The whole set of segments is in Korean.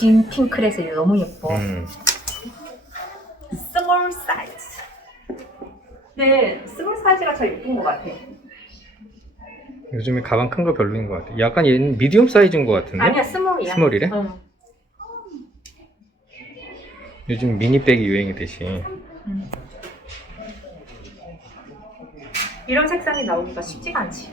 진 핑크래서 이거 너무 예뻐. 음. 스몰 사이즈. 근데 스몰 사이즈가 제일 예쁜 것 같아. 요즘에 가방 큰 거 별로인 것 같아. 약간 얘는 미디움 사이즈인 것 같은데? 아니야 스몰이야. 스몰이래? 응. 요즘 미니백이 유행이듯이. 응. 이런 색상이 나오기가 쉽지가 않지.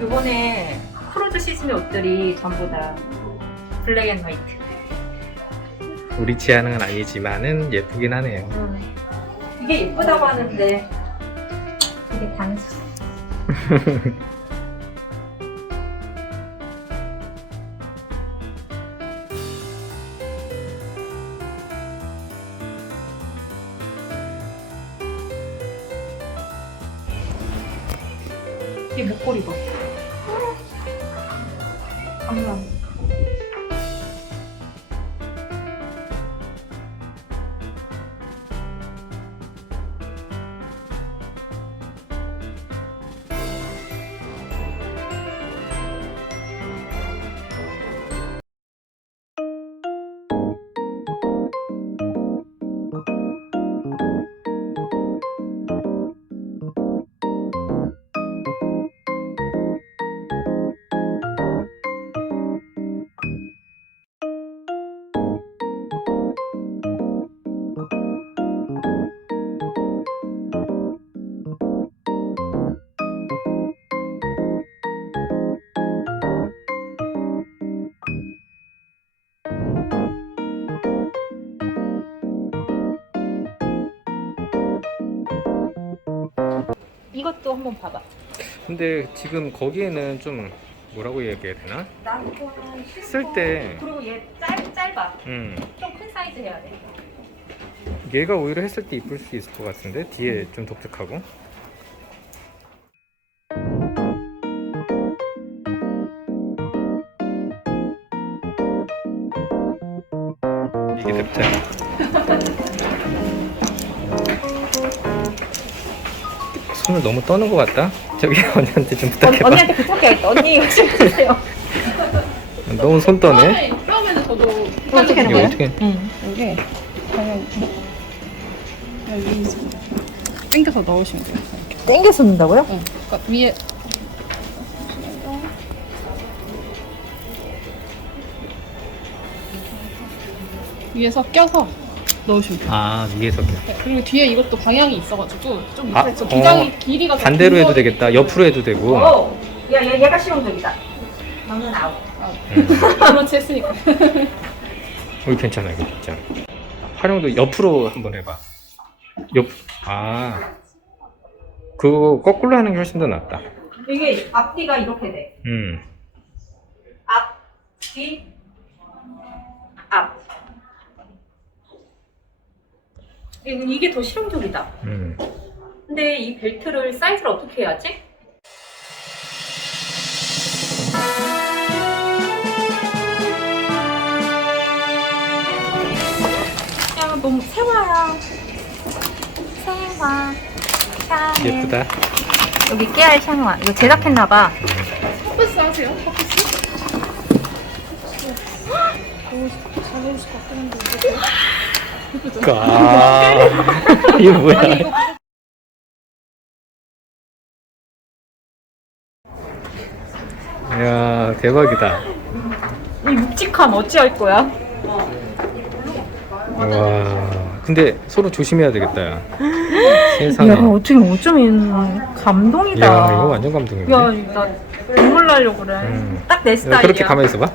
요번에 크루즈 시즌의 옷들이 전부 다 블랙 앤 화이트. 우리 취향은 아니지만은 예쁘긴 하네요. 이게 예쁘다고 하는데 이게 단순. 이 목걸이 봐. 감사합니다. 이것도 한번 봐봐. 근데 지금 거기에는 좀 뭐라고 얘기해야 되나? 나는 쓸 때, 그리고 얘 짧, 짧아. 음, 좀 큰 사이즈 해야 돼. 얘가 오히려 했을 때 이쁠 수 있을 것 같은데 뒤에 좀 독특하고. 이게 냅자야. 손을 너무 떠는 것 같다. 저기 언니한테 좀 부탁해봐. 언 니한테 부탁해야겠다. 언니 이거 좀 주세요. 너무 손 떠네. 처음에, 처음에는 저도 어떻게 하는 이거 거야? 어떻게? 응. 이게 그냥 여기 있습니다. 당겨서 넣으시면 돼요. 땡겨서 넣는다고요? 응. 그러니까 위에 위에서 껴서 넣으시면 돼요. 아 위에서 이렇게. 네, 그리고 뒤에 이것도 방향이 있어가지고 좀 아, 밑에 서 어. 기장이 길이가 좀 반대로 해도 굵어- 되겠다. 옆으로 해도 되고. 오, 야, 얘, 얘가 실용적이다. 너는 아웃. 음. 그렇지 했으니까. 여기 괜찮아 이거 진짜. 활용도 옆으로 한번 해봐. 옆. 아. 그거 거꾸로 하는 게 훨씬 더 낫다. 이게 앞뒤가 이렇게 돼. 음. 앞, 뒤, 앞. 이- 이게 더 실용적이다. 음. 근데 이 벨트를 사이즈를 어떻게 해야지? 야, 너무 세화야. 세화. 샤넬. 예쁘다. 여기 깨알 샹화. 이거 제작했나봐. 퍼프스 하세요? 퍼프스? 아. 이거 뭐야? 아니 이거 이야 대박이다. 이 묵직함 어찌할 거야? 와. 근데 서로 조심해야 되겠다. 야. 세상에. 야, 어떻게 어쩌면 감동이다. 야 이거 완전 감동이네. 야, 나 눈물 나려고 그래. 음. 딱 내 야, 스타일이야. 그렇게 가만히 있어봐.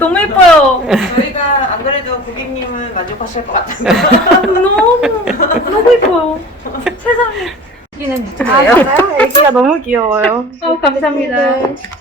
너무 예뻐요. 저희가 안 그래도 고객님은 만족하실 것 같아요. 너무 너무 예뻐요. 세상에. 유튜브예요. 애기가 너무 귀여워요. 어, 감사합니다.